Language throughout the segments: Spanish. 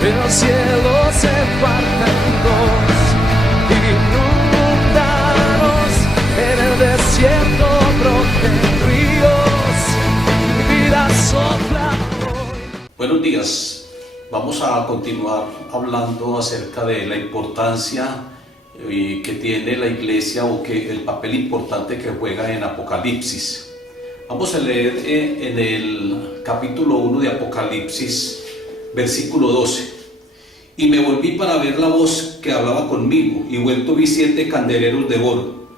el cielo se parte en dos, inundados en el desierto broten ríos, mi vida sopla hoy. Buenos días, vamos a continuar hablando acerca de la importancia que tiene la iglesia o que el papel importante que juega en Apocalipsis. Vamos a leer en el capítulo 1 de Apocalipsis, versículo 12. Y me volví para ver la voz que hablaba conmigo, y vuelto vi 7 candeleros de oro,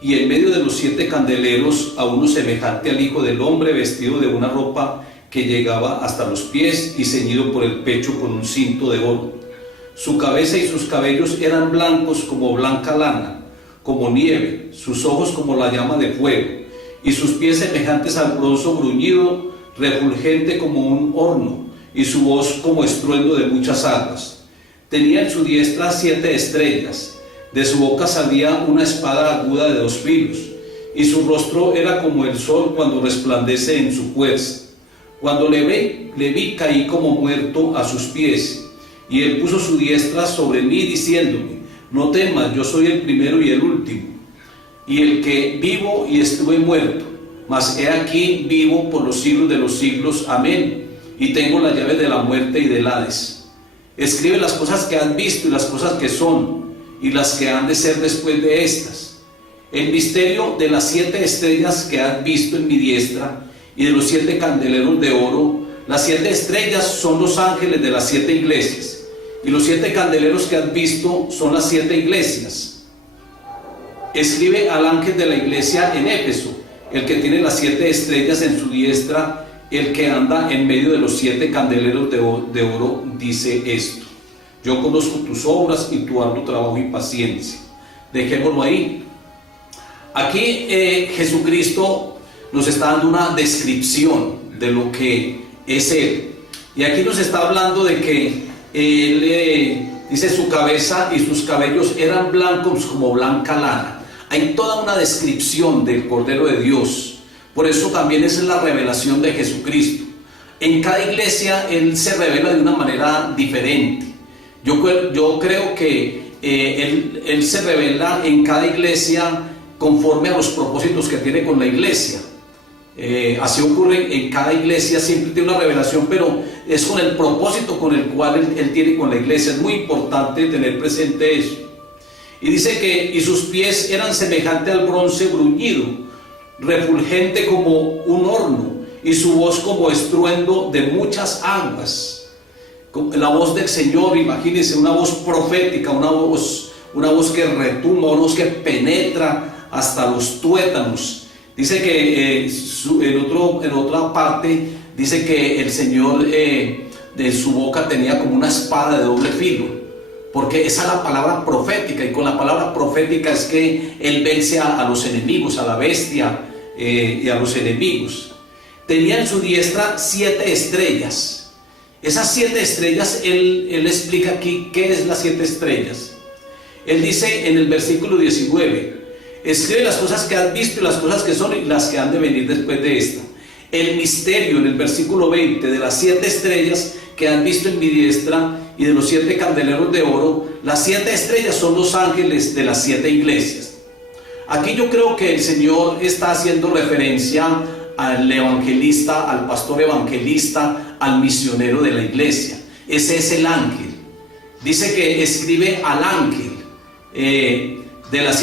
y en medio de los 7 candeleros a uno semejante al Hijo del Hombre, vestido de una ropa que llegaba hasta los pies y ceñido por el pecho con un cinto de oro. Su cabeza y sus cabellos eran blancos como blanca lana, como nieve, sus ojos como la llama de fuego, y sus pies semejantes al bronce bruñido, refulgente como un horno, y su voz como estruendo de muchas aguas. Tenía en su diestra 7 estrellas, de su boca salía una espada aguda de 2 filos, y su rostro era como el sol cuando resplandece en su fuerza. Cuando le vi caí como muerto a sus pies, y él puso su diestra sobre mí diciéndome: no temas, yo soy el primero y el último, y el que vivo y estuve muerto, mas he aquí vivo por los siglos de los siglos, amén, y tengo las llaves de la muerte y del Hades. Escribe las cosas que has visto y las cosas que son, y las que han de ser después de estas. El misterio de las 7 estrellas que has visto en mi diestra, y de los 7 candeleros de oro. Las 7 estrellas son los ángeles de las 7 iglesias, y los 7 candeleros que has visto son las 7 iglesias. Escribe al ángel de la iglesia en Éfeso, el que tiene las 7 estrellas en su diestra, el que anda en medio de los 7 candeleros de oro, dice esto: yo conozco tus obras y tu arduo trabajo y paciencia. Dejémoslo ahí. Aquí Jesucristo nos está dando una descripción de lo que es Él. Y aquí nos está hablando de que Él, dice, su cabeza y sus cabellos eran blancos como blanca lana. Hay toda una descripción del Cordero de Dios. Por eso también esa es la revelación de Jesucristo. En cada iglesia Él se revela de una manera diferente. Yo creo que Él se revela en cada iglesia conforme a los propósitos que tiene con la iglesia. Así ocurre en cada iglesia, siempre tiene una revelación, pero es con el propósito con el cual él tiene con la iglesia. Es muy importante tener presente eso. Y dice que y sus pies eran semejante al bronce bruñido, refulgente como un horno, y su voz como estruendo de muchas aguas. La voz del Señor, imagínense, una voz profética, una voz que retumba, una voz que penetra hasta los tuétanos. Dice que en otra parte dice que el Señor de su boca tenía como una espada de doble filo, porque esa es la palabra profética, y con la palabra profética es que Él vence a los enemigos, a la bestia y a los enemigos. Tenía en su diestra 7 estrellas. Esas 7 estrellas, él explica aquí qué es las 7 estrellas. Él dice en el versículo 19: escribe las cosas que has visto y las cosas que son y las que han de venir después de esta. El misterio, en el versículo 20, de las 7 estrellas que han visto en mi diestra y de los 7 candeleros de oro. Las 7 estrellas son los ángeles de las 7 iglesias. Aquí yo creo que el Señor está haciendo referencia al evangelista, al pastor evangelista, al misionero de la iglesia. Ese es el ángel. Dice que escribe al ángel de las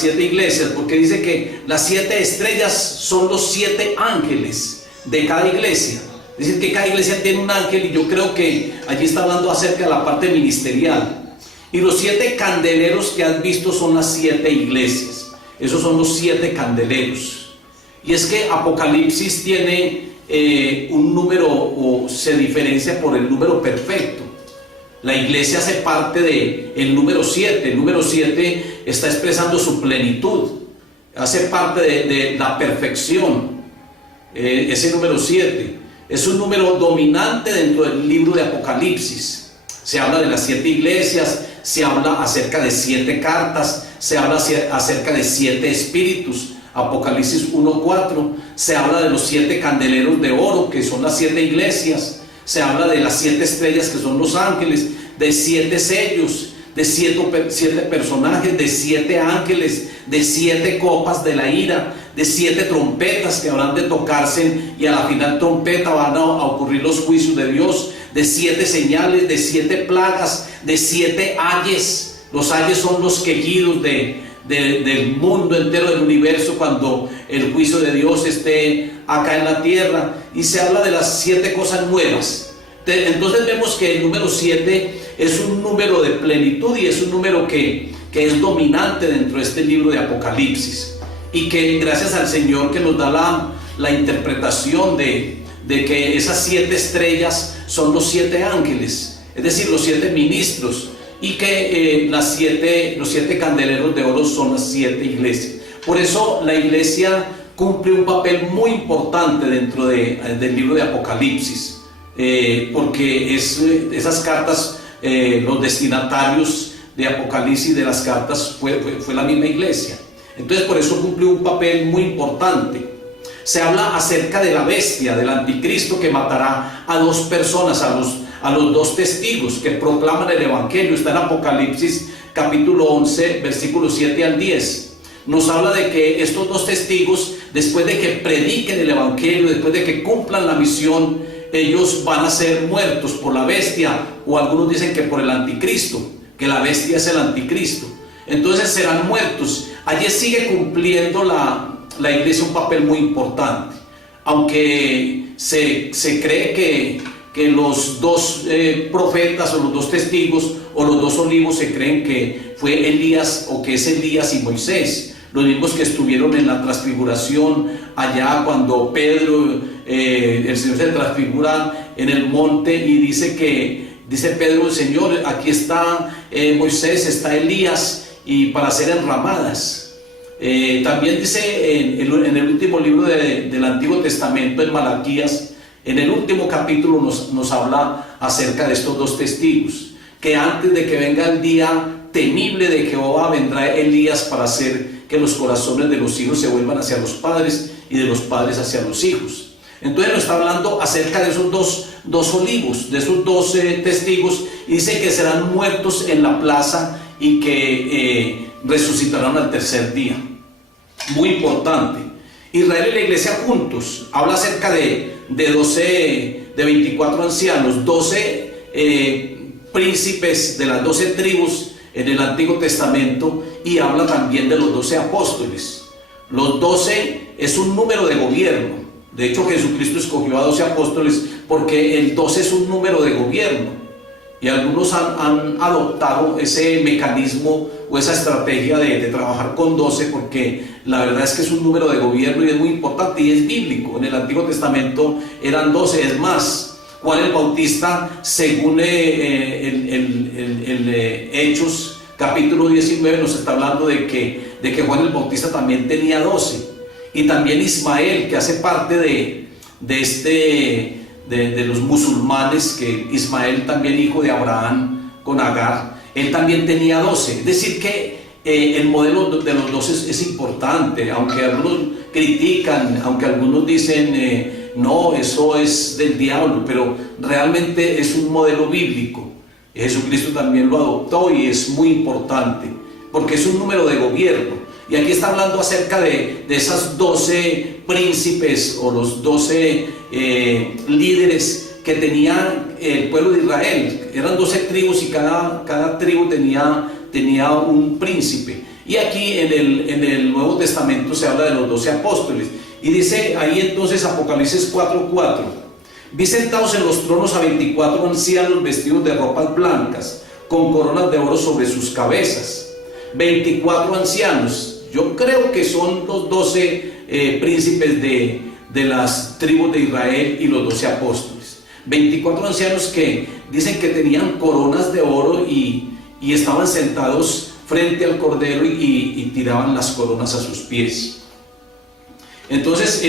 siete iglesias, porque dice que las 7 estrellas son los 7 ángeles de cada iglesia. Es decir, que cada iglesia tiene un ángel, y yo creo que allí está hablando acerca de la parte ministerial. Y los 7 candeleros que has visto son las 7 iglesias. Esos son los 7 candeleros. Y es que Apocalipsis tiene un número, o se diferencia por el número perfecto. La iglesia hace parte del número 7. El número 7 está expresando su plenitud, hace parte de la perfección. Ese número 7 es un número dominante dentro del libro de Apocalipsis. Se habla de las 7 iglesias, se habla acerca de 7 cartas, se habla acerca de 7 espíritus. Apocalipsis 1:4, se habla de los 7 candeleros de oro, que son las 7 iglesias. se habla de las 7 estrellas que son los ángeles, de 7 sellos, de 7 personajes, de 7 ángeles, de 7 copas de la ira, de 7 trompetas que habrán de tocarse y a la final trompeta van a ocurrir los juicios de Dios, de 7 señales, de 7 plagas, de 7 ayes. Los ayes son los quejidos del mundo entero, del universo, cuando el juicio de Dios esté acá en la tierra. Y se habla de las 7 cosas nuevas. Entonces vemos que el número 7 es un número de plenitud y es un número que es dominante dentro de este libro de Apocalipsis, y que gracias al Señor que nos da la interpretación de que esas 7 estrellas son los 7 ángeles, es decir, los 7 ministros, y que los 7 candeleros de oro son las 7 iglesias. Por eso la iglesia cumple un papel muy importante dentro del libro de Apocalipsis, porque esas cartas, los destinatarios de Apocalipsis de las cartas fue la misma iglesia. Entonces por eso cumplió un papel muy importante. Se habla acerca de la bestia, del anticristo, que matará a 2 personas, a los 2 testigos que proclaman el evangelio. Está en Apocalipsis capítulo 11 versículos 7 al 10. Nos habla de que estos 2 testigos, después de que prediquen el evangelio, después de que cumplan la misión, ellos van a ser muertos por la bestia, o algunos dicen que por el anticristo, que la bestia es el anticristo. Entonces serán muertos. Allí sigue cumpliendo la iglesia un papel muy importante, aunque se cree que los 2 profetas o los 2 testigos o los 2 olivos se creen que fue Elías, o que es Elías y Moisés, los mismos que estuvieron en la transfiguración allá cuando Pedro, el Señor se transfigura en el monte y dice Pedro: el Señor, aquí está Moisés, está Elías, y para ser enramadas. También dice en el último libro del Antiguo Testamento, en Malaquías, en el último capítulo nos habla acerca de estos 2 testigos, que antes de que venga el día temible de Jehová, vendrá Elías para hacer que los corazones de los hijos se vuelvan hacia los padres y de los padres hacia los hijos. Entonces nos está hablando acerca de esos dos olivos, de esos 2 testigos, y dice que serán muertos en la plaza y que resucitarán al tercer día. Muy importante. Israel y la iglesia juntos. Habla acerca de 24 ancianos, 12 príncipes de las 12 tribus en el Antiguo Testamento, y habla también de los 12 apóstoles. Los 12 es un número de gobierno. De hecho, Jesucristo escogió a 12 apóstoles porque el 12 es un número de gobierno, y algunos han adoptado ese mecanismo o esa estrategia de trabajar con 12, porque la verdad es que es un número de gobierno y es muy importante y es bíblico. En el Antiguo Testamento eran 12, es más, Juan el Bautista, según Hechos capítulo 19, nos está hablando de que Juan el Bautista también tenía 12, y también Ismael, que hace parte de los musulmanes, que Ismael también hijo de Abraham con Agar, él también tenía 12. Es decir que el modelo de los 12 es importante, aunque algunos critican, aunque algunos dicen no, eso es del diablo, pero realmente es un modelo bíblico. Jesucristo también lo adoptó y es muy importante porque es un número de gobierno. Y aquí está hablando acerca de esas 12 príncipes o los 12 líderes que tenía el pueblo de Israel. Eran 12 tribus y cada tribu tenía un príncipe. Y aquí en el Nuevo Testamento se habla de los 12 apóstoles. Y dice ahí entonces Apocalipsis 4:4: vi sentados en los tronos a 24 ancianos vestidos de ropas blancas, con coronas de oro sobre sus cabezas. 24 ancianos. Yo creo que son los 12 príncipes de las tribus de Israel y los 12 apóstoles. 24 ancianos que dicen que tenían coronas de oro y estaban sentados frente al Cordero y tiraban las coronas a sus pies. Entonces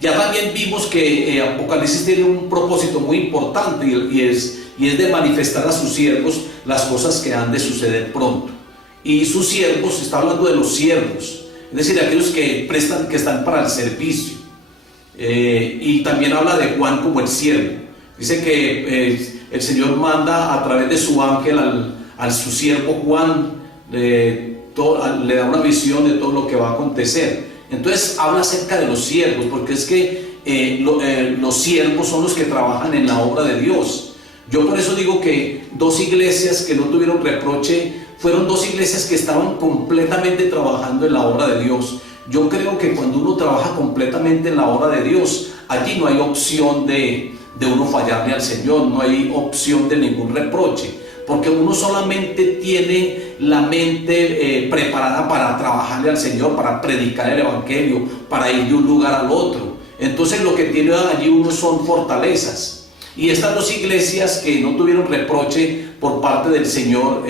ya también vimos que Apocalipsis tiene un propósito muy importante y es de manifestar a sus siervos las cosas que han de suceder pronto. Y sus siervos, está hablando de los siervos, es decir, aquellos que están para el servicio. Y también habla de Juan como el siervo. Dice que el Señor manda a través de su ángel al su siervo Juan, le da una visión de todo lo que va a acontecer. Entonces habla acerca de los siervos, porque es que los siervos son los que trabajan en la obra de Dios. Yo por eso digo que dos iglesias que no tuvieron reproche fueron dos iglesias que estaban completamente trabajando en la obra de Dios. Yo creo que cuando uno trabaja completamente en la obra de Dios, allí no hay opción de uno fallarle al Señor, no hay opción de ningún reproche, porque uno solamente tiene la mente preparada para trabajarle al Señor, para predicar el Evangelio, para ir de un lugar al otro. Entonces lo que tiene allí uno son fortalezas. Y estas dos iglesias que no tuvieron reproche por parte del Señor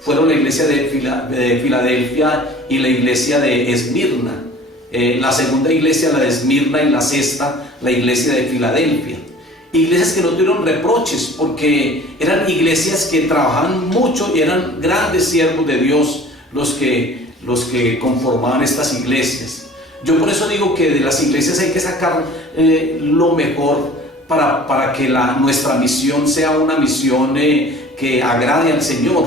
fueron la iglesia de Filadelfia y la iglesia de Esmirna. La segunda iglesia, la de Esmirna, y la sexta, la iglesia de Filadelfia. Iglesias que no tuvieron reproches porque eran iglesias que trabajaban mucho y eran grandes siervos de Dios los que conformaban estas iglesias. Yo por eso digo que de las iglesias hay que sacar lo mejor para que nuestra misión sea una misión que agrade al Señor.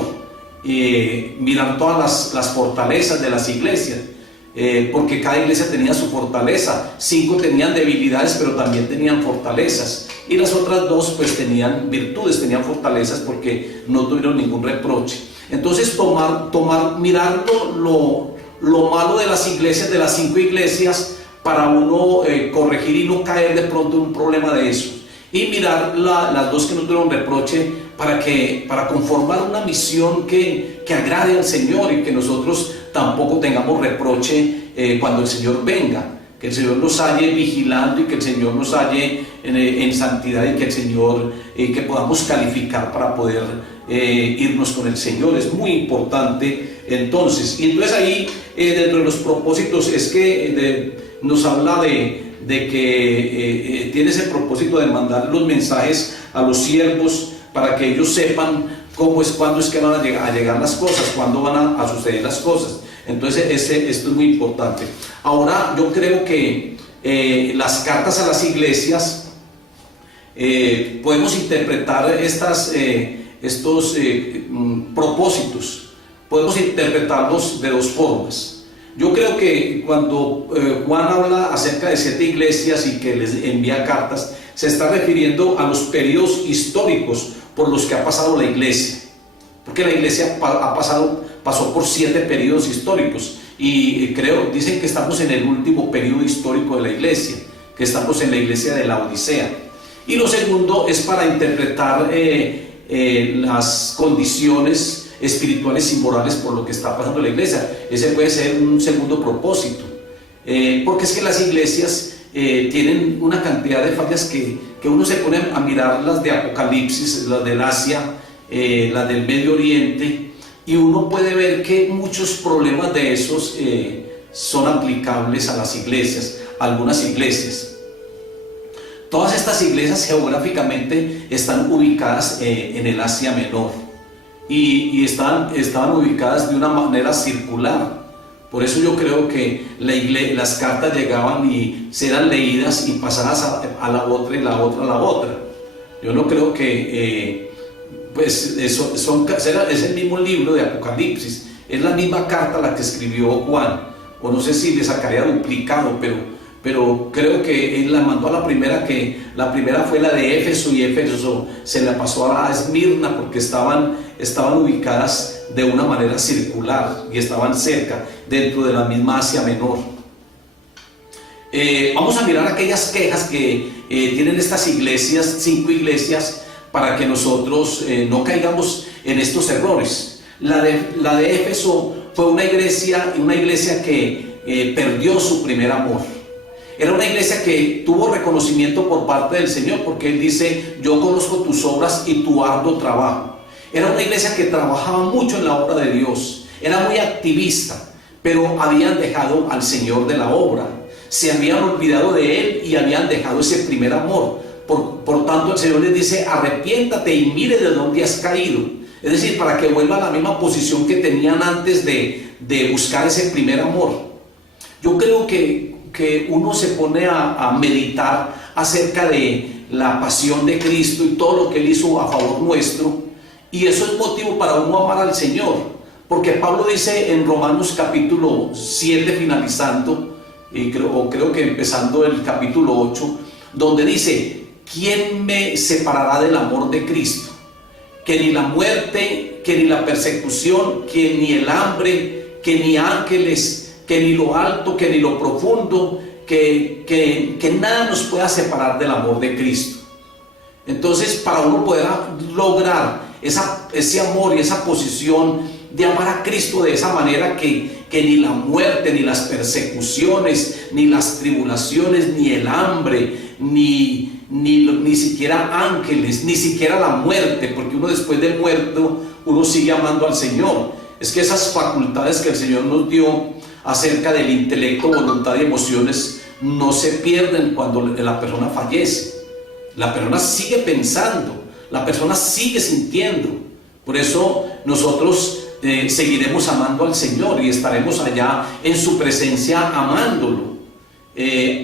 Mirar todas las fortalezas de las iglesias, porque cada iglesia tenía su fortaleza. 5 tenían debilidades, pero también tenían fortalezas, y las otras 2 pues tenían virtudes, tenían fortalezas porque no tuvieron ningún reproche. Entonces mirar lo malo de las iglesias, de las 5 iglesias, para uno corregir y no caer de pronto en un problema de esos, y mirar las 2 que no tuvieron reproche para conformar una misión que agrade al Señor y que nosotros tampoco tengamos reproche cuando el Señor venga, que el Señor nos halle vigilando y que el Señor nos halle en santidad, y que el Señor que podamos calificar para poder irnos con el Señor. Es muy importante. Entonces ahí dentro de los propósitos es que nos habla de que tiene ese propósito de mandar los mensajes a los siervos para que ellos sepan cuándo es que van a llegar las cosas, cuándo van a suceder las cosas. Entonces esto es muy importante. Ahora yo creo que las cartas a las iglesias podemos interpretar estos propósitos, podemos interpretarlos de 2 formas. Yo creo que cuando Juan habla acerca de 7 iglesias y que les envía cartas, se está refiriendo a los periodos históricos por los que ha pasado la iglesia, porque la iglesia pasó por 7 periodos históricos, y dicen que estamos en el último periodo histórico de la iglesia, que estamos en la iglesia de la Odisea. Y lo segundo es para interpretar las condiciones espirituales y morales por lo que está pasando en la iglesia. Ese puede ser un segundo propósito, porque es que las iglesias tienen una cantidad de fallas que uno se pone a mirar, las de Apocalipsis, las del Asia, las del Medio Oriente, y uno puede ver que muchos problemas de esos son aplicables a las iglesias, a algunas iglesias. Todas estas iglesias geográficamente están ubicadas en el Asia Menor, y estaban ubicadas de una manera circular. Por eso yo creo que las cartas llegaban y eran leídas y pasadas a la otra, y la otra a la otra. Yo no creo que es el mismo libro de Apocalipsis, es la misma carta la que escribió Juan, o no sé si le sacaría duplicado, pero creo que él la mandó a la primera, que la primera fue la de Éfeso, y Éfeso se la pasó a Esmirna porque estaban ubicadas de una manera circular y estaban cerca, dentro de la misma Asia Menor. Vamos a mirar aquellas quejas que tienen estas iglesias, 5 iglesias, para que nosotros no caigamos en estos errores. La de Éfeso fue una iglesia que perdió su primer amor. Era una iglesia que tuvo reconocimiento por parte del Señor, porque Él dice: yo conozco tus obras y tu arduo trabajo. Era una iglesia que trabajaba mucho en la obra de Dios, era muy activista, pero habían dejado al Señor de la obra, se habían olvidado de Él y habían dejado ese primer amor. Por tanto, el Señor les dice: arrepiéntate y mire de dónde has caído. Es decir, para que vuelva a la misma posición que tenían antes de buscar ese primer amor. Yo creo que uno se pone a meditar acerca de la pasión de Cristo y todo lo que Él hizo a favor nuestro. Y eso es motivo para uno amar al Señor, porque Pablo dice en Romanos capítulo 7 finalizando, y creo que empezando el capítulo 8, donde dice: ¿quién me separará del amor de Cristo? Que ni la muerte, que ni la persecución, que ni el hambre, que ni ángeles, que ni lo alto, que ni lo profundo, que nada nos pueda separar del amor de Cristo. Entonces, para uno poder lograr ese amor y esa posición de amar a Cristo de esa manera, que ni la muerte, ni las persecuciones, ni las tribulaciones, ni el hambre, ni siquiera ángeles, ni siquiera la muerte, porque uno después de muerto, uno sigue amando al Señor. Es que esas facultades que el Señor nos dio acerca del intelecto, voluntad y emociones no se pierden cuando la persona fallece. La persona sigue pensando, la persona sigue sintiendo. Por eso nosotros seguiremos amando al Señor y estaremos allá en su presencia amándolo.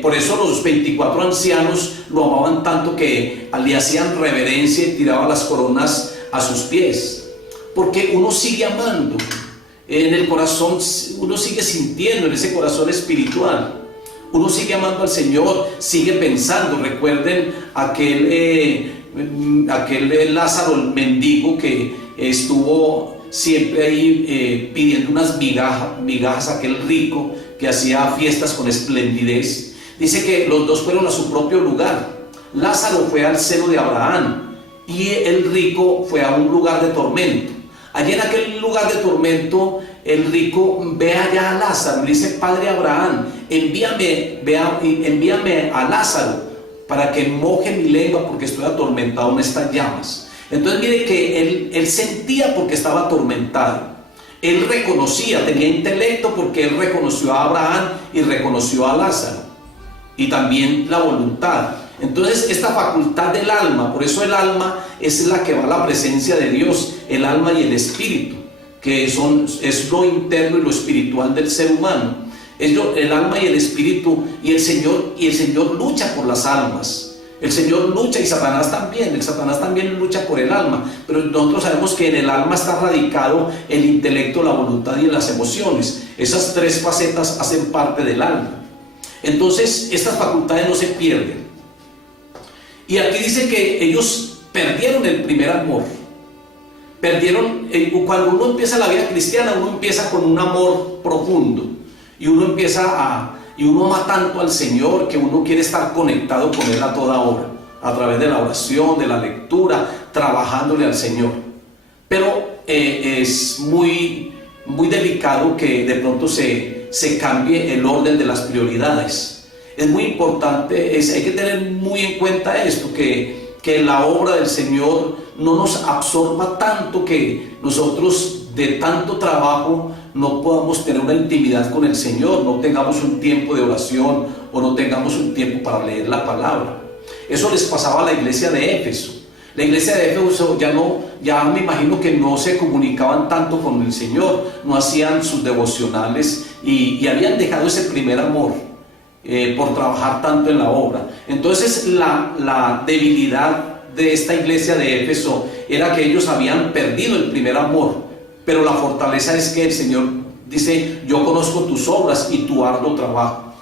Por eso los 24 ancianos lo amaban tanto que le hacían reverencia y tiraban las coronas a sus pies, porque uno sigue amando en el corazón, uno sigue sintiendo en ese corazón espiritual, uno sigue amando al Señor, sigue pensando. Recuerden aquel Lázaro, el mendigo, que estuvo siempre ahí pidiendo unas migajas a aquel rico que hacía fiestas con esplendidez. Dice que los dos fueron a su propio lugar. Lázaro fue al seno de Abraham y el rico fue a un lugar de tormento. Allí en aquel lugar de tormento, el rico ve allá a Lázaro y dice: Padre Abraham, envíame a Lázaro para que moje mi lengua, porque estoy atormentado en estas llamas. Entonces mire que él sentía porque estaba atormentado. Él reconocía, tenía intelecto, porque él reconoció a Abraham y reconoció a Lázaro, y también la voluntad. Entonces esta facultad del alma, por eso el alma es la que va a la presencia de Dios, el alma y el espíritu, que es lo interno y lo espiritual del ser humano. El alma y el espíritu, y el Señor lucha por las almas. El Señor lucha, y Satanás también lucha por el alma, pero nosotros sabemos que en el alma está radicado el intelecto, la voluntad y las emociones. Esas tres facetas hacen parte del alma. Entonces estas facultades no se pierden. Y aquí dice que ellos perdieron el primer amor. Cuando uno empieza la vida cristiana, uno empieza con un amor profundo, y uno ama tanto al Señor que uno quiere estar conectado con Él a toda hora, a través de la oración, de la lectura, trabajándole al Señor. Pero es muy, muy delicado que de pronto se cambie el orden de las prioridades. Es muy importante, hay que tener muy en cuenta esto, que la obra del Señor no nos absorba tanto que nosotros de tanto trabajo no podamos tener una intimidad con el Señor, no tengamos un tiempo de oración o no tengamos un tiempo para leer la palabra. Eso les pasaba a la iglesia de Éfeso. La iglesia de Éfeso ya me imagino que no se comunicaban tanto con el Señor, no hacían sus devocionales y habían dejado ese primer amor por trabajar tanto en la obra. Entonces la debilidad de esta iglesia de Éfeso era que ellos habían perdido el primer amor. Pero la fortaleza es que el Señor dice: yo conozco tus obras y tu arduo trabajo.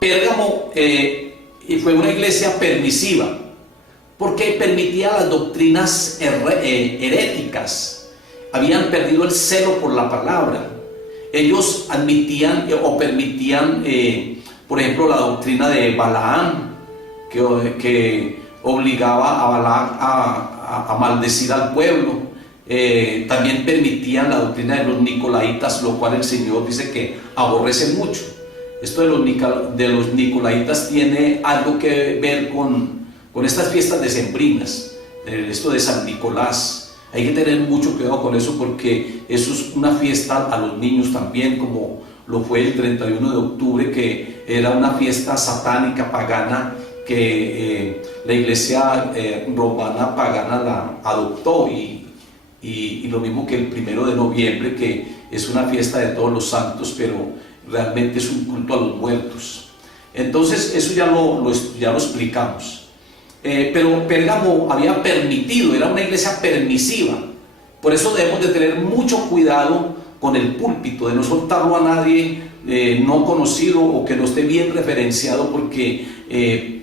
Pérgamo fue una iglesia permisiva, porque permitía las doctrinas heréticas. Habían perdido el celo por la palabra. Ellos admitían o permitían, por ejemplo, la doctrina de Balaam, que obligaba a Balac a maldecir al pueblo. También permitían la doctrina de los nicolaitas, lo cual el Señor dice que aborrece mucho. Esto de los nicolaitas tiene algo que ver con estas fiestas decembrinas, esto de San Nicolás. Hay que tener mucho cuidado con eso, porque eso es una fiesta a los niños también, como lo fue el 31 de octubre, que era una fiesta satánica, pagana, que la iglesia romana pagana la adoptó, y lo mismo que el 1 de noviembre, que es una fiesta de todos los santos, pero realmente es un culto a los muertos. Entonces eso ya lo explicamos. pero Pérgamo había permitido, era una iglesia permisiva. Por eso debemos de tener mucho cuidado con el púlpito, de no soltarlo a nadie no conocido o que no esté bien referenciado, porque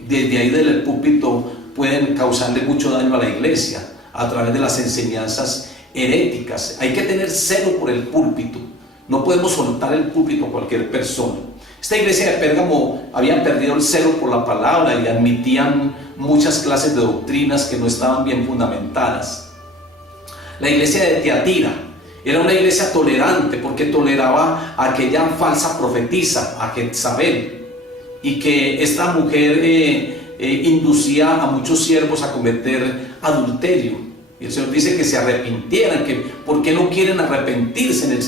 desde ahí del púlpito pueden causarle mucho daño a la iglesia a través de las enseñanzas heréticas. Hay que tener celo por el púlpito, no podemos soltar el púlpito a cualquier persona. Esta iglesia de Pérgamo habían perdido el celo por la palabra y admitían muchas clases de doctrinas que no estaban bien fundamentadas. La iglesia de Tiatira era una iglesia tolerante, porque toleraba a aquella falsa profetisa, a Jezabel, y que esta mujer inducía a muchos siervos a cometer adulterio. Y el Señor dice que se arrepintieran, que ¿por qué no quieren arrepentirse? El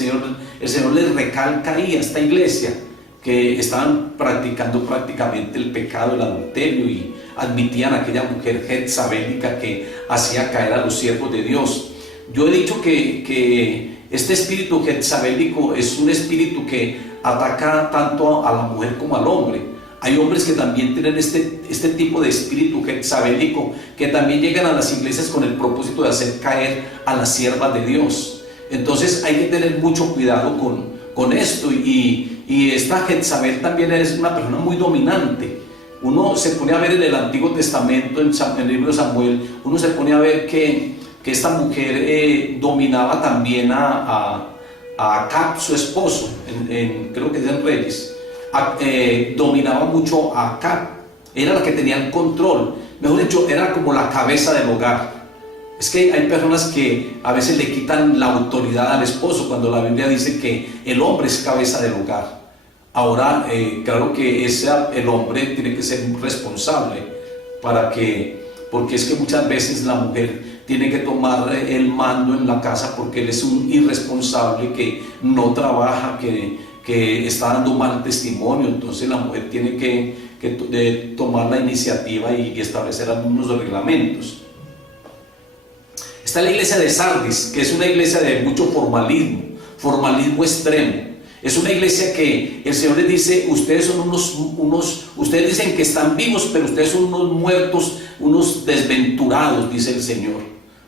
Señor les recalca ahí a esta iglesia que estaban practicando prácticamente el pecado, el adulterio, y admitían a aquella mujer jezabélica que hacía caer a los siervos de Dios. Yo he dicho que este espíritu jezabélico es un espíritu que ataca tanto a la mujer como al hombre. Hay hombres que también tienen este tipo de espíritu jezabélico, que también llegan a las iglesias con el propósito de hacer caer a las siervas de Dios. Entonces hay que tener mucho cuidado con esto. Y esta Jezabel también es una persona muy dominante. Uno se pone a ver en el Antiguo Testamento, en el libro de Samuel, uno se pone a ver que esta mujer dominaba también a Acab, su esposo, creo que es en Reyes. Dominaba mucho a Acab, era la que tenía el control, mejor dicho, era como la cabeza del hogar. Es que hay personas que a veces le quitan la autoridad al esposo, cuando la Biblia dice que el hombre es cabeza del hogar. Ahora, claro que el hombre tiene que ser responsable, porque es que muchas veces la mujer tiene que tomar el mando en la casa, porque él es un irresponsable que no trabaja, que está dando mal testimonio. Entonces la mujer tiene que tomar la iniciativa y establecer algunos reglamentos. Está la iglesia de Sardis, que es una iglesia de mucho formalismo extremo. Es una iglesia que el Señor les dice: ustedes son ustedes dicen que están vivos, pero ustedes son unos muertos, unos desventurados, dice el Señor,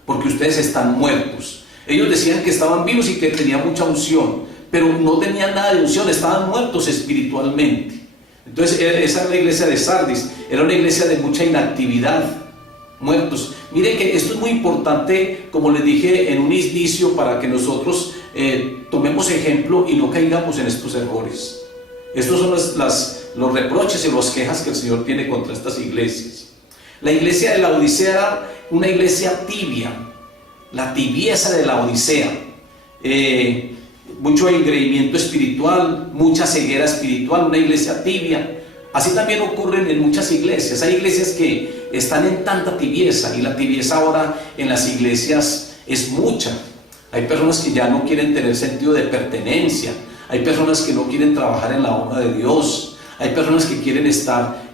porque ustedes están muertos. Ellos decían que estaban vivos y que tenían mucha unción, pero no tenían nada de unción, estaban muertos espiritualmente. Entonces esa es la iglesia de Sardis, era una iglesia de mucha inactividad, muertos. Miren que esto es muy importante, como les dije en un inicio, para que nosotros tomemos ejemplo y no caigamos en estos errores. Estos son los reproches y las quejas que el Señor tiene contra estas iglesias. La iglesia de la Odisea era una iglesia tibia, la tibieza de la Odisea. Mucho engreimiento espiritual, mucha ceguera espiritual, una iglesia tibia. Así también ocurre en muchas iglesias. Hay iglesias que están en tanta tibieza, y la tibieza ahora en las iglesias es mucha. Hay personas que ya no quieren tener sentido de pertenencia, hay personas que no quieren trabajar en la obra de Dios, hay personas que quieren estar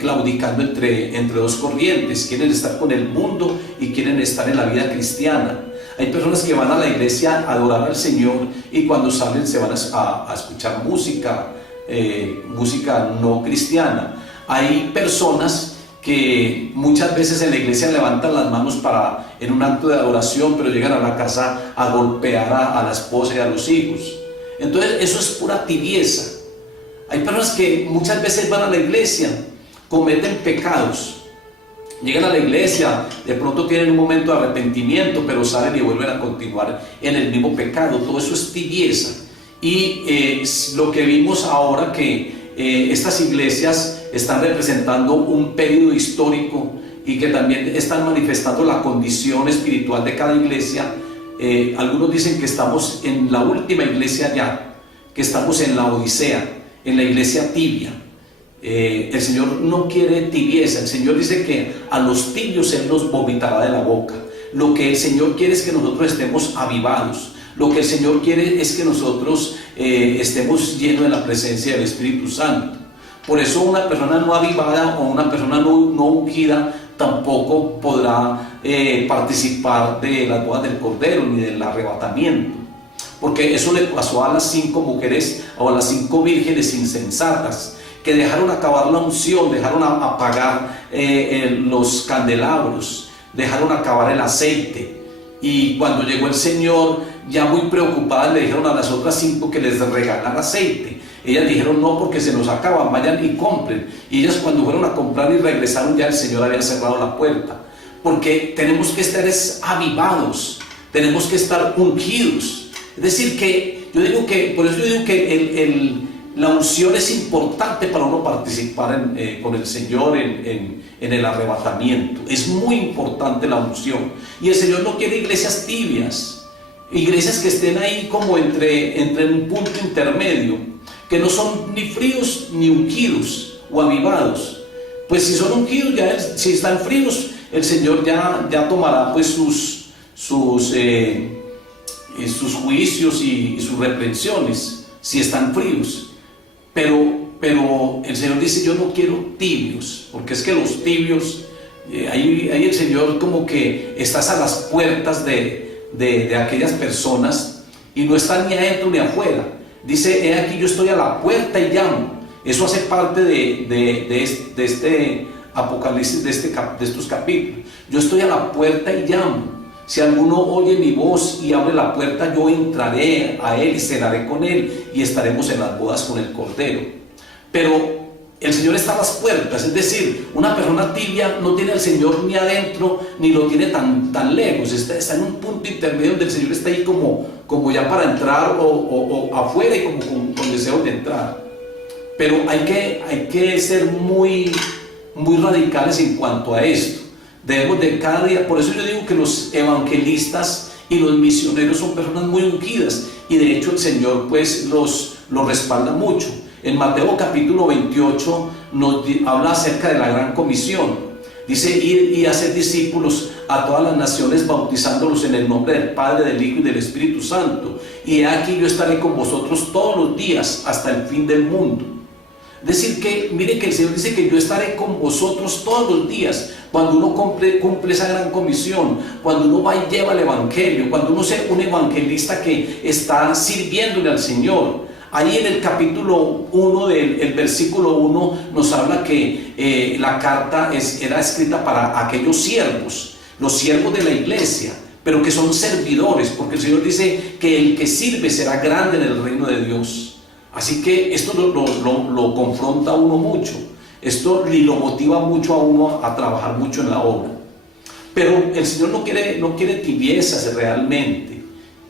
claudicando entre dos corrientes, quieren estar con el mundo y quieren estar en la vida cristiana. Hay personas que van a la iglesia a adorar al Señor, y cuando salen se van a escuchar música no cristiana. Hay personas que muchas veces en la iglesia levantan las manos en un acto de adoración, pero llegan a la casa a golpear a la esposa y a los hijos. Entonces eso es pura tibieza. Hay personas que muchas veces van a la iglesia, cometen pecados, llegan a la iglesia, de pronto tienen un momento de arrepentimiento, pero salen y vuelven a continuar en el mismo pecado. Todo eso es tibieza. Y lo que vimos ahora, que estas iglesias están representando un periodo histórico, y que también están manifestando la condición espiritual de cada iglesia. Algunos dicen que estamos en la última iglesia ya, que estamos en la Odisea, en la iglesia tibia. El Señor no quiere tibieza. El Señor dice que a los tibios Él los vomitará de la boca. Lo que el Señor quiere es que nosotros estemos avivados. Lo que el Señor quiere es que nosotros estemos llenos de la presencia del Espíritu Santo. Por eso una persona no avivada o una persona no ungida tampoco podrá participar de las bodas del Cordero ni del arrebatamiento, porque eso le pasó a las 5 mujeres o a las 5 vírgenes insensatas, que dejaron acabar la unción, dejaron apagar los candelabros, dejaron acabar el aceite. Y cuando llegó el Señor, ya muy preocupadas, le dijeron a las otras 5 que les regalara aceite. Ellas dijeron: no, porque se nos acaban, vayan y compren. Y ellas, cuando fueron a comprar y regresaron, ya el Señor había cerrado la puerta. Porque tenemos que estar avivados, tenemos que estar ungidos. Es decir, que yo digo que, por eso yo digo que la unción es importante para uno participar con el Señor en el arrebatamiento. Es muy importante la unción. Y el Señor no quiere iglesias tibias, iglesias que estén ahí como entre un punto intermedio, que no son ni fríos ni ungidos o avivados. Pues si son ungidos, si están fríos, el Señor ya tomará pues sus juicios y sus reprensiones si están fríos. Pero el Señor dice: yo no quiero tibios, porque es que los tibios, ahí el Señor como que estás a las puertas de aquellas personas y no están ni adentro ni afuera. Dice: he aquí, yo estoy a la puerta y llamo. Eso hace parte de este Apocalipsis, de estos capítulos. Yo estoy a la puerta y llamo. Si alguno oye mi voz y abre la puerta, yo entraré a él y cenaré con él, y estaremos en las bodas con el Cordero. Pero el Señor está a las puertas. Es decir, una persona tibia no tiene al Señor ni adentro, ni lo tiene tan lejos. Está en un punto intermedio donde el Señor está ahí como ya para entrar, o afuera y como con deseo de entrar. Pero hay que ser muy radicales en cuanto a esto. Debemos de cada día, por eso yo digo que los evangelistas y los misioneros son personas muy ungidas, y de hecho el Señor pues los respalda mucho. En Mateo capítulo 28 nos habla acerca de la gran comisión. Dice: ir y hacer discípulos a todas las naciones, bautizándolos en el nombre del Padre, del Hijo y del Espíritu Santo. Y aquí yo estaré con vosotros todos los días hasta el fin del mundo. Es decir, que mire que el Señor dice que yo estaré con vosotros todos los días. Cuando uno cumple esa gran comisión, cuando uno va y lleva el evangelio, cuando uno es un evangelista que está sirviéndole al Señor. Ahí en el capítulo 1 del versículo 1 nos habla que la carta era escrita para aquellos siervos, los siervos de la iglesia, pero que son servidores, porque el Señor dice que el que sirve será grande en el reino de Dios. Así que esto lo confronta a uno mucho, esto lo motiva mucho a uno a trabajar mucho en la obra. Pero el Señor no quiere tibiezas realmente.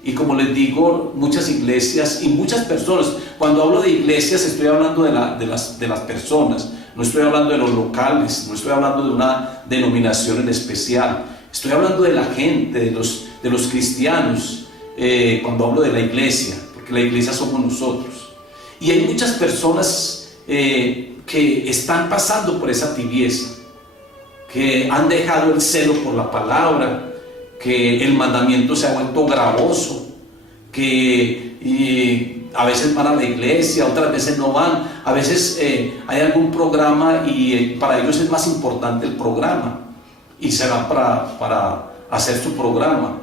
Y como les digo, muchas iglesias y muchas personas, cuando hablo de iglesias estoy hablando de las personas, no estoy hablando de los locales, no estoy hablando de una denominación en especial, estoy hablando de la gente, de los cristianos, cuando hablo de la iglesia, porque la iglesia somos nosotros. Y hay muchas personas que están pasando por esa tibieza, que han dejado el celo por la palabra, que el mandamiento se ha vuelto gravoso, que a veces van a la iglesia, otras veces no van, a veces hay algún programa y para ellos es más importante el programa y se van para hacer su programa.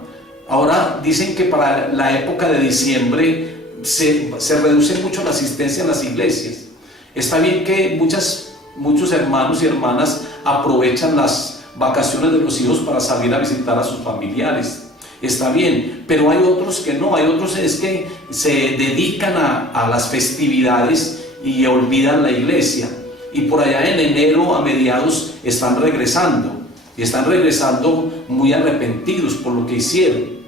Ahora dicen que para la época de diciembre se reduce mucho la asistencia en las iglesias. Está bien que muchos hermanos y hermanas aprovechan las vacaciones de los hijos para salir a visitar a sus familiares. Está bien, pero hay otros que no, hay otros es que se dedican a las festividades y olvidan la iglesia. Y por allá en enero a mediados están regresando, y están regresando muy arrepentidos por lo que hicieron.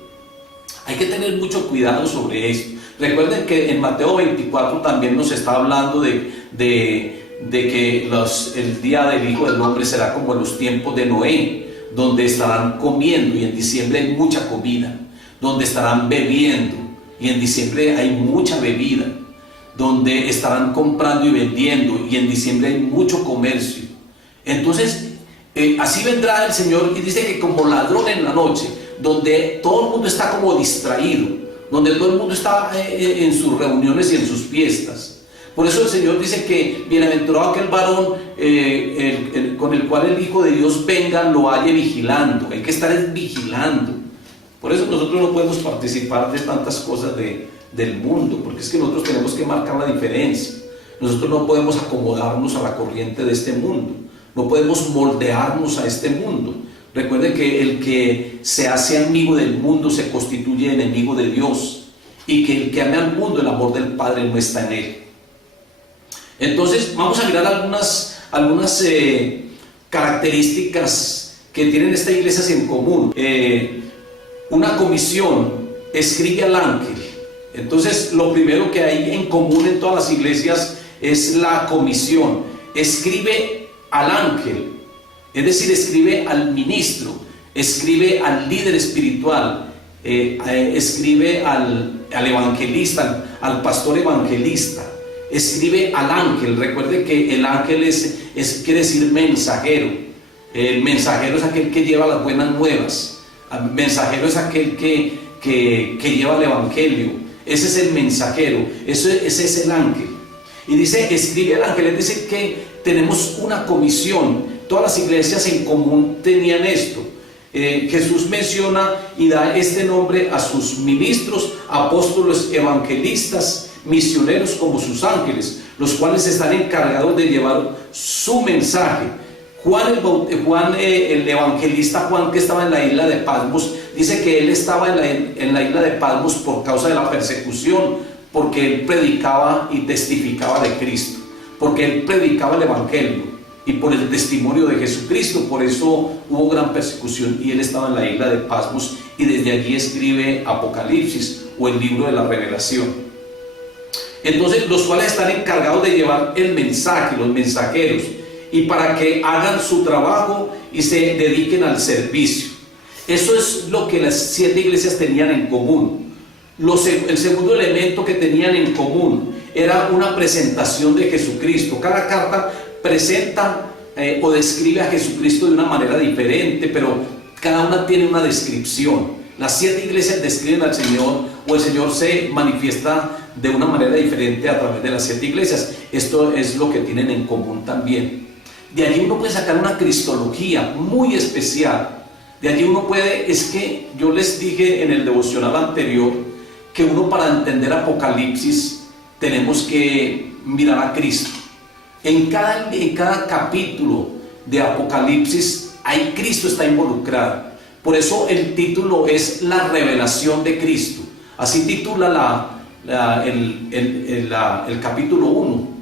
Hay que tener mucho cuidado sobre esto. Recuerden que en Mateo 24 también nos está hablando de que el día del Hijo del Hombre será como en los tiempos de Noé, donde estarán comiendo y en diciembre hay mucha comida, donde estarán bebiendo y en diciembre hay mucha bebida, donde estarán comprando y vendiendo y en diciembre hay mucho comercio. Entonces así vendrá el Señor, y dice que como ladrón en la noche, donde todo el mundo está como distraído, donde todo el mundo está en sus reuniones y en sus fiestas. Por eso el Señor dice que bienaventurado aquel varón con el cual el Hijo de Dios venga, lo halle vigilando. Hay que estar vigilando. Por eso nosotros no podemos participar de tantas cosas del mundo, porque es que nosotros tenemos que marcar la diferencia. Nosotros no podemos acomodarnos a la corriente de este mundo, no podemos moldearnos a este mundo. Recuerden que el que se hace amigo del mundo se constituye enemigo de Dios, y que el que ame al mundo, el amor del Padre no está en él. Entonces vamos a mirar algunas características que tienen estas iglesias en común. Una comisión: escribe al ángel. Entonces lo primero que hay en común en todas las iglesias es la comisión. Escribe al ángel, es decir, escribe al ministro, escribe al líder espiritual, escribe al evangelista, al pastor evangelista, escribe al ángel. Recuerde que el ángel quiere decir mensajero. El mensajero es aquel que lleva las buenas nuevas. El mensajero es aquel que lleva el evangelio. Ese es el mensajero, ese es el ángel. Y dice, escribe al ángel, es decir, que tenemos una comisión. Todas las iglesias en común tenían esto. Jesús menciona y da este nombre a sus ministros, apóstoles, evangelistas, misioneros como sus ángeles, los cuales están encargados de llevar su mensaje. Juan el evangelista Juan, que estaba en la isla de Patmos, dice que él estaba en la isla de Patmos por causa de la persecución, porque él predicaba y testificaba de Cristo, porque él predicaba el evangelio y por el testimonio de Jesucristo. Por eso hubo gran persecución y él estaba en la isla de Patmos, y desde allí escribe Apocalipsis, o el libro de la Revelación. Entonces, los cuales están encargados de llevar el mensaje, los mensajeros, y para que hagan su trabajo y se dediquen al servicio. Eso es lo que las 7 iglesias tenían en común. El segundo elemento que tenían en común era una presentación de Jesucristo. Cada carta presenta o describe a Jesucristo de una manera diferente, pero cada una tiene una descripción. Las 7 iglesias describen al Señor, o el Señor se manifiesta de una manera diferente a través de las 7 iglesias. Esto es lo que tienen en común también. De allí uno puede sacar una cristología muy especial. De allí uno puede, es que yo les dije en el devocional anterior, que uno, para entender Apocalipsis, tenemos que mirar a Cristo. En cada capítulo de Apocalipsis, Cristo está involucrado. Por eso el título es la revelación de Cristo. Así titula el capítulo 1.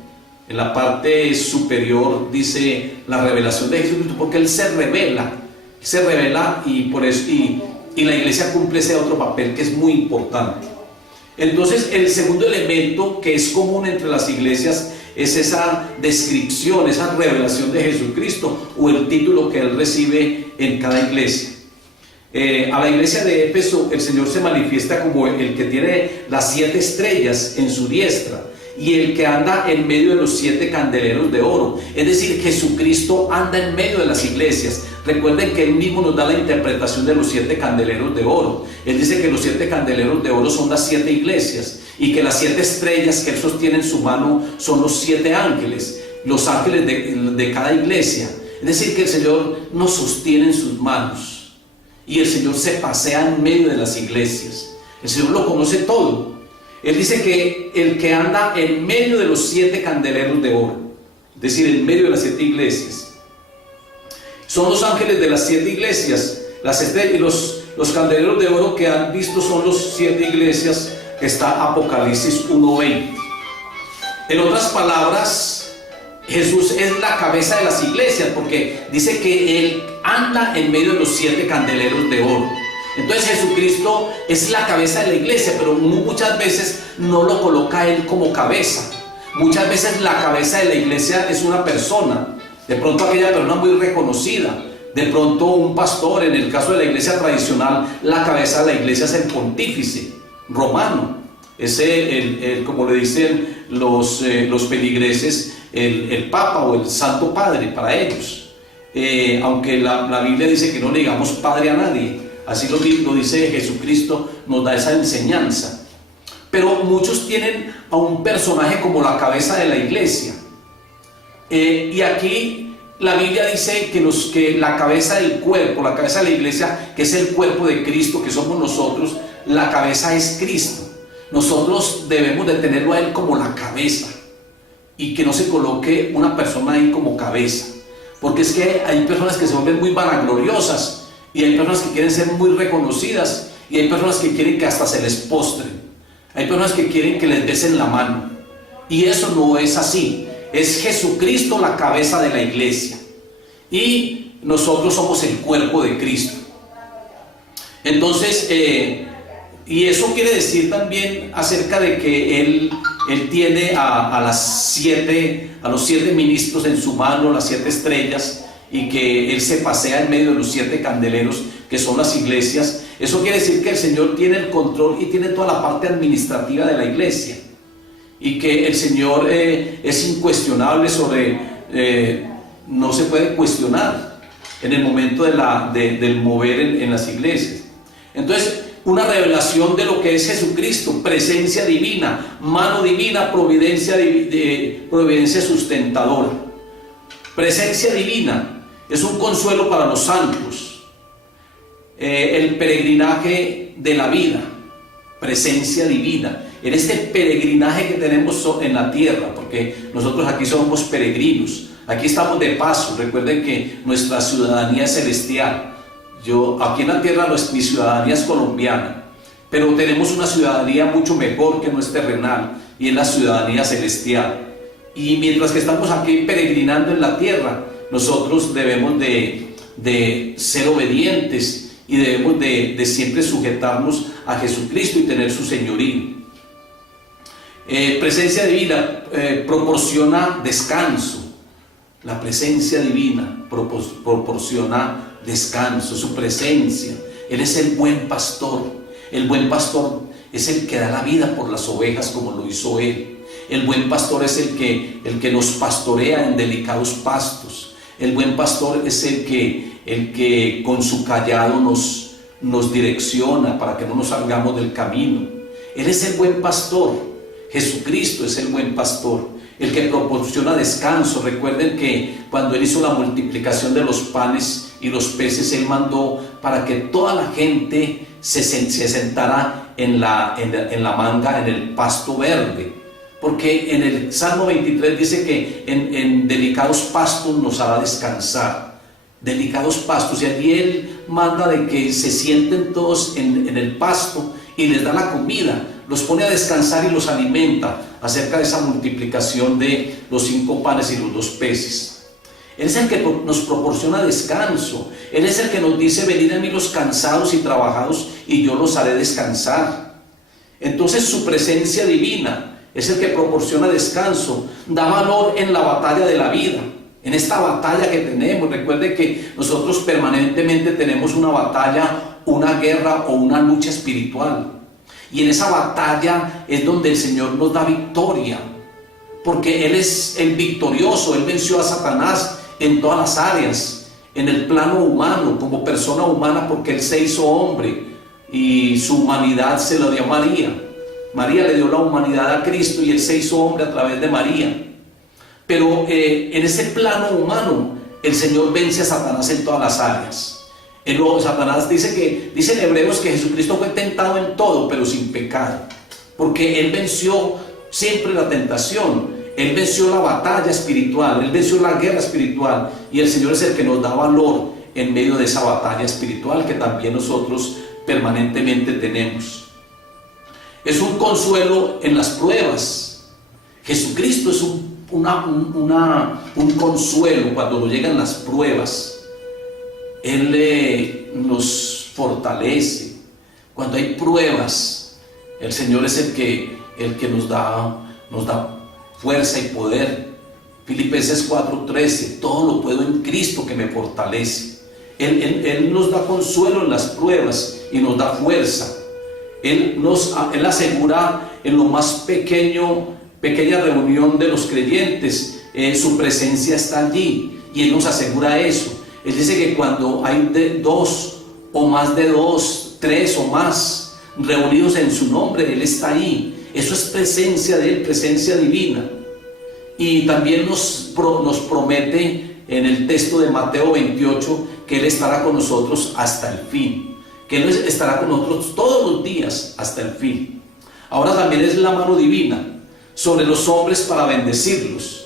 En la parte superior dice la revelación de Jesucristo, porque Él se revela y por eso y la iglesia cumple ese otro papel que es muy importante. Entonces, el segundo elemento que es común entre las iglesias es esa descripción, esa revelación de Jesucristo, o el título que Él recibe en cada iglesia. A la iglesia de Éfeso el Señor se manifiesta como el que tiene las 7 estrellas en su diestra y el que anda en medio de los 7 candeleros de oro. Es decir, Jesucristo anda en medio de las iglesias. Recuerden que Él mismo nos da la interpretación de los 7 candeleros de oro. Él dice que los 7 candeleros de oro son las 7 iglesias, y que las 7 estrellas que Él sostiene en su mano son los 7 ángeles, los ángeles de cada iglesia. Es decir, que el Señor nos sostiene en sus manos, y el Señor se pasea en medio de las iglesias. El Señor lo conoce todo. Él dice que el que anda en medio de los 7 candeleros de oro, es decir, en medio de las 7 iglesias, son los ángeles de las 7 iglesias. Las estrellas y los candeleros de oro que han visto son los 7 iglesias. Está Apocalipsis 1:20. En otras palabras, Jesús es la cabeza de las iglesias, porque dice que Él anda en medio de los 7 candeleros de oro. Entonces Jesucristo es la cabeza de la iglesia, pero muchas veces no lo coloca Él como cabeza. Muchas veces la cabeza de la iglesia es una persona, de pronto aquella persona muy reconocida, de pronto un pastor. En el caso de la iglesia tradicional, la cabeza de la iglesia es el pontífice romano, como le dicen los peligreses, el Papa o el Santo Padre para ellos. Aunque la Biblia dice que no le digamos Padre a nadie, así lo dice Jesucristo, nos da esa enseñanza. Pero muchos tienen a un personaje como la cabeza de la iglesia, y aquí la Biblia dice que la cabeza del cuerpo, la cabeza de la iglesia, que es el cuerpo de Cristo, que somos nosotros, la cabeza es Cristo. Nosotros debemos de tenerlo a Él como la cabeza, y que no se coloque una persona ahí como cabeza, porque es que hay personas que se vuelven muy vanagloriosas y hay personas que quieren ser muy reconocidas y hay personas que quieren que hasta se les postren, hay personas que quieren que les besen la mano, y eso no es así. Es Jesucristo la cabeza de la iglesia y nosotros somos el cuerpo de Cristo. Entonces, y eso quiere decir también acerca de que Él tiene a los 7 ministros en su mano, las 7 estrellas, y que Él se pasea en medio de los 7 candeleros que son las iglesias. Eso quiere decir que el Señor tiene el control y tiene toda la parte administrativa de la iglesia, y que el Señor es incuestionable no se puede cuestionar en el momento del mover en las iglesias. Entonces, una revelación de lo que es Jesucristo: presencia divina, mano divina, providencia sustentadora. Presencia divina es un consuelo para los santos, el peregrinaje de la vida. Presencia divina en este peregrinaje que tenemos en la tierra, porque nosotros aquí somos peregrinos, aquí estamos de paso. Recuerden que nuestra ciudadanía es celestial. Aquí en la tierra mi ciudadanía es colombiana, pero tenemos una ciudadanía mucho mejor que no es terrenal, y es la ciudadanía celestial. Y mientras que estamos aquí peregrinando en la tierra, nosotros debemos de ser obedientes y debemos de siempre sujetarnos a Jesucristo y tener su señorío. Presencia divina proporciona descanso. La presencia divina proporciona descanso, su presencia. Él es el buen pastor. El buen pastor es el que da la vida por las ovejas, como lo hizo Él. El buen pastor es el que nos pastorea en delicados pastos. El buen pastor es el que con su callado nos direcciona para que no nos salgamos del camino. Él es el buen pastor. Jesucristo es el buen pastor, el que proporciona descanso. Recuerden que cuando Él hizo la multiplicación de los panes y los peces, Él mandó para que toda la gente se sentara en la manga, en el pasto verde, porque en el Salmo 23 dice que en delicados pastos nos hará descansar. Delicados pastos, y allí Él manda de que se sienten todos en el pasto y les da la comida, los pone a descansar y los alimenta, acerca de esa multiplicación de los 5 panes y los 2 peces. Él es el que nos proporciona descanso. Él es el que nos dice: venid a mí los cansados y trabajados, y yo los haré descansar. Entonces, su presencia divina es el que proporciona descanso, da valor en la batalla de la vida, en esta batalla que tenemos. Recuerde que nosotros permanentemente tenemos una batalla, una guerra o una lucha espiritual, y en esa batalla es donde el Señor nos da victoria, porque Él es el victorioso. Él venció a Satanás en todas las áreas, en el plano humano, como persona humana, porque Él se hizo hombre y su humanidad se la dio a María. María le dio la humanidad a Cristo y Él se hizo hombre a través de María. Pero en ese plano humano, el Señor vence a Satanás en todas las áreas. Satanás dice en Hebreos que Jesucristo fue tentado en todo, pero sin pecado, porque Él venció siempre la tentación. Él venció la batalla espiritual, Él venció la guerra espiritual, y el Señor es el que nos da valor en medio de esa batalla espiritual que también nosotros permanentemente tenemos. Es un consuelo en las pruebas. Jesucristo es un consuelo cuando nos llegan las pruebas. Él nos fortalece. Cuando hay pruebas, el Señor es el que nos da fuerza y poder. Filipenses 4:13: todo lo puedo en Cristo que me fortalece. Él nos da consuelo en las pruebas y nos da fuerza. Él asegura en lo más pequeña reunión de los creyentes, su presencia está allí, y Él nos asegura eso. Él dice que cuando hay 2 o más de 2, 3 o más reunidos en su nombre, Él está ahí. Eso es presencia de Él, presencia divina. Y también nos promete en el texto de Mateo 28 que Él estará con nosotros hasta el fin, que Él estará con nosotros todos los días hasta el fin. Ahora también es la mano divina. sobre los hombres para bendecirlos.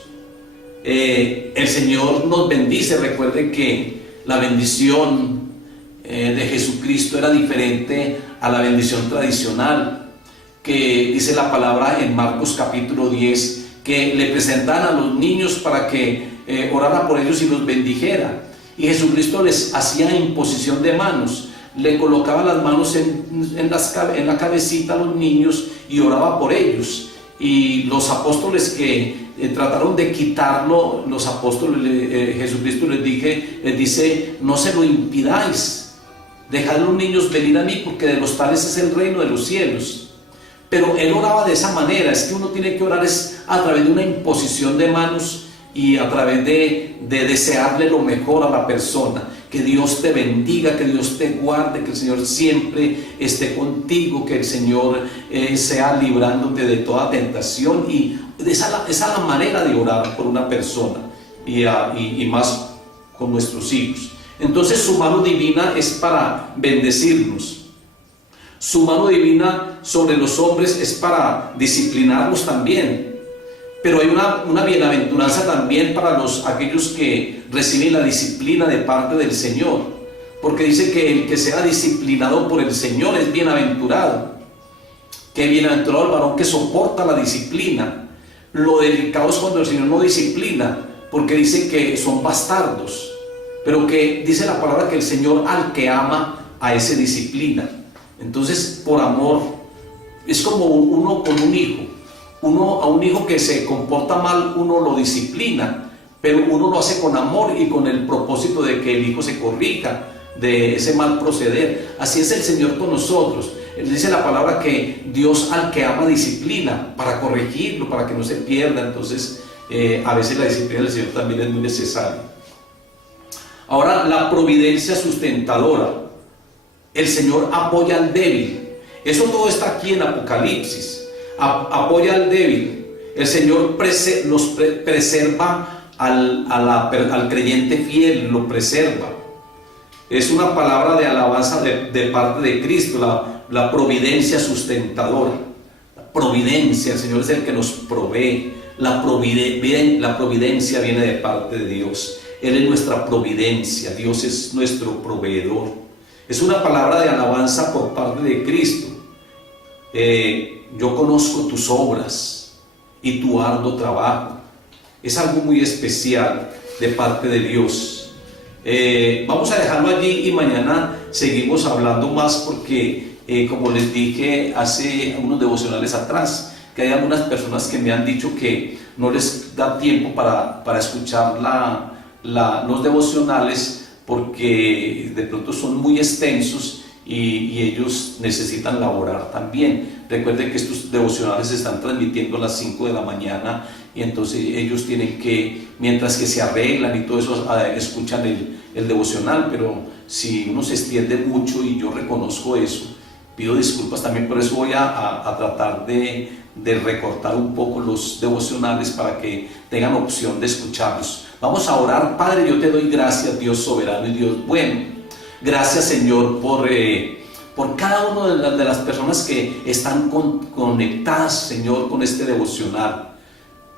El Señor nos bendice. Recuerden que la bendición de Jesucristo era diferente a la bendición tradicional, que dice la palabra en Marcos capítulo 10, que le presentaban a los niños para que orara por ellos y los bendijera. Y Jesucristo les hacía imposición de manos, le colocaba las manos en la cabecita a los niños y oraba por ellos. Y los apóstoles que trataron de quitarlo, los apóstoles, Jesucristo les dice: no se lo impidáis, dejad a los niños venir a mí, porque de los tales es el reino de los cielos. Pero él oraba de esa manera. Es que uno tiene que orar es a través de una imposición de manos y a través de desearle lo mejor a la persona. Que Dios te bendiga, que Dios te guarde, que el Señor siempre esté contigo, que el Señor sea librándote de toda tentación. Y esa es la manera de orar por una persona, y más con nuestros hijos. Entonces su mano divina es para bendecirnos. Su mano divina sobre los hombres es para disciplinarlos también. Pero hay una bienaventuranza también para aquellos que reciben la disciplina de parte del Señor, porque dice que el que sea disciplinado por el Señor es bienaventurado. Que bienaventurado el varón que soporta la disciplina. Lo delicado es cuando el Señor no disciplina, porque dice que son bastardos, pero que dice la palabra que el Señor al que ama, a ese disciplina. Entonces, por amor, es como uno con un hijo. Uno a un hijo que se comporta mal, uno lo disciplina, pero uno lo hace con amor y con el propósito de que el hijo se corrija de ese mal proceder. Así es el Señor con nosotros. Él dice la palabra que Dios al que ama disciplina para corregirlo, para que no se pierda. Entonces, a veces la disciplina del Señor también es muy necesaria. Ahora, la providencia sustentadora. El Señor apoya al débil. Eso todo está aquí en Apocalipsis. Apoya al débil. El Señor nos preserva al creyente fiel, lo preserva. Es una palabra de alabanza de parte de Cristo, la providencia sustentadora. La providencia, el Señor es el que nos provee. La providencia viene de parte de Dios. Él es nuestra providencia, Dios es nuestro proveedor. Es una palabra de alabanza por parte de Cristo. Yo conozco tus obras y tu arduo trabajo. Es algo muy especial de parte de Dios. Vamos a dejarlo allí y mañana seguimos hablando más, porque como les dije hace unos devocionales atrás, que hay algunas personas que me han dicho que no les da tiempo para escuchar los devocionales, porque de pronto son muy extensos y ellos necesitan laborar también. Recuerden que estos devocionales se están transmitiendo a las 5 de la mañana, y entonces ellos tienen que, mientras que se arreglan y todo eso, escuchan el devocional. Pero si uno se extiende mucho, y yo reconozco eso, pido disculpas también. Por eso voy a tratar de recortar un poco los devocionales para que tengan opción de escucharlos. Vamos a orar. Padre, yo te doy gracias, Dios soberano y Dios bueno. Gracias, Señor, por cada una de las personas que están conectadas, Señor, con este devocional.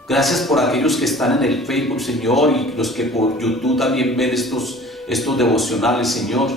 Gracias por aquellos que están en el Facebook, Señor, y los que por YouTube también ven estos devocionales, Señor.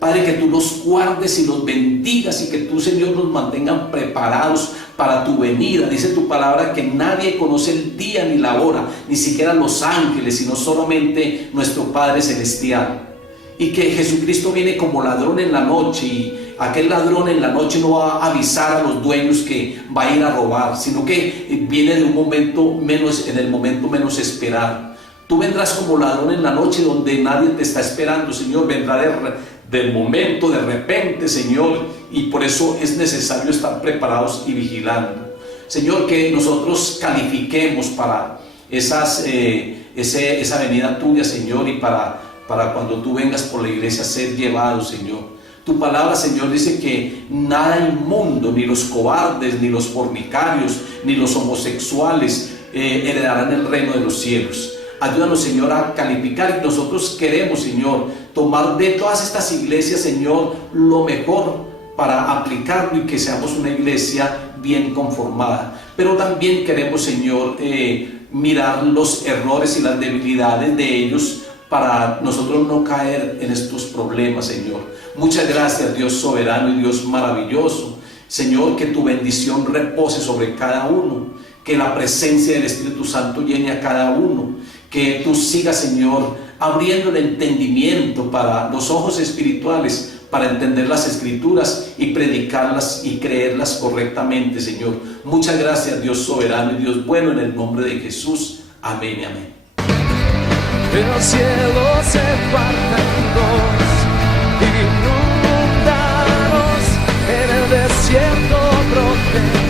Padre, que tú los guardes y los bendigas, y que tú, Señor, nos mantengan preparados para tu venida. Dice tu palabra que nadie conoce el día ni la hora, ni siquiera los ángeles, sino solamente nuestro Padre Celestial. Y que Jesucristo viene como ladrón en la noche, y aquel ladrón en la noche no va a avisar a los dueños que va a ir a robar, sino que viene de un momento menos, en el momento menos esperado. Tú vendrás como ladrón en la noche, donde nadie te está esperando, Señor. Vendrá del momento, de repente, Señor, y por eso es necesario estar preparados y vigilando. Señor, que nosotros califiquemos para esa venida tuya, Señor, y para cuando tú vengas por la iglesia ser llevado, Señor. Tu palabra, Señor, dice que nada inmundo, ni los cobardes, ni los fornicarios, ni los homosexuales heredarán el reino de los cielos. Ayúdanos, Señor, a calificar. Y nosotros queremos, Señor, tomar de todas estas iglesias, Señor, lo mejor para aplicarlo, y que seamos una iglesia bien conformada. Pero también queremos, Señor, mirar los errores y las debilidades de ellos para nosotros no caer en estos problemas, Señor. Muchas gracias, Dios soberano y Dios maravilloso. Señor, que tu bendición repose sobre cada uno, que la presencia del Espíritu Santo llene a cada uno, que tú sigas, Señor, abriendo el entendimiento para los ojos espirituales, para entender las Escrituras y predicarlas y creerlas correctamente, Señor. Muchas gracias, Dios soberano y Dios bueno, en el nombre de Jesús. Amén y amén. El cielo se parte en dos, inundados en el desierto brote.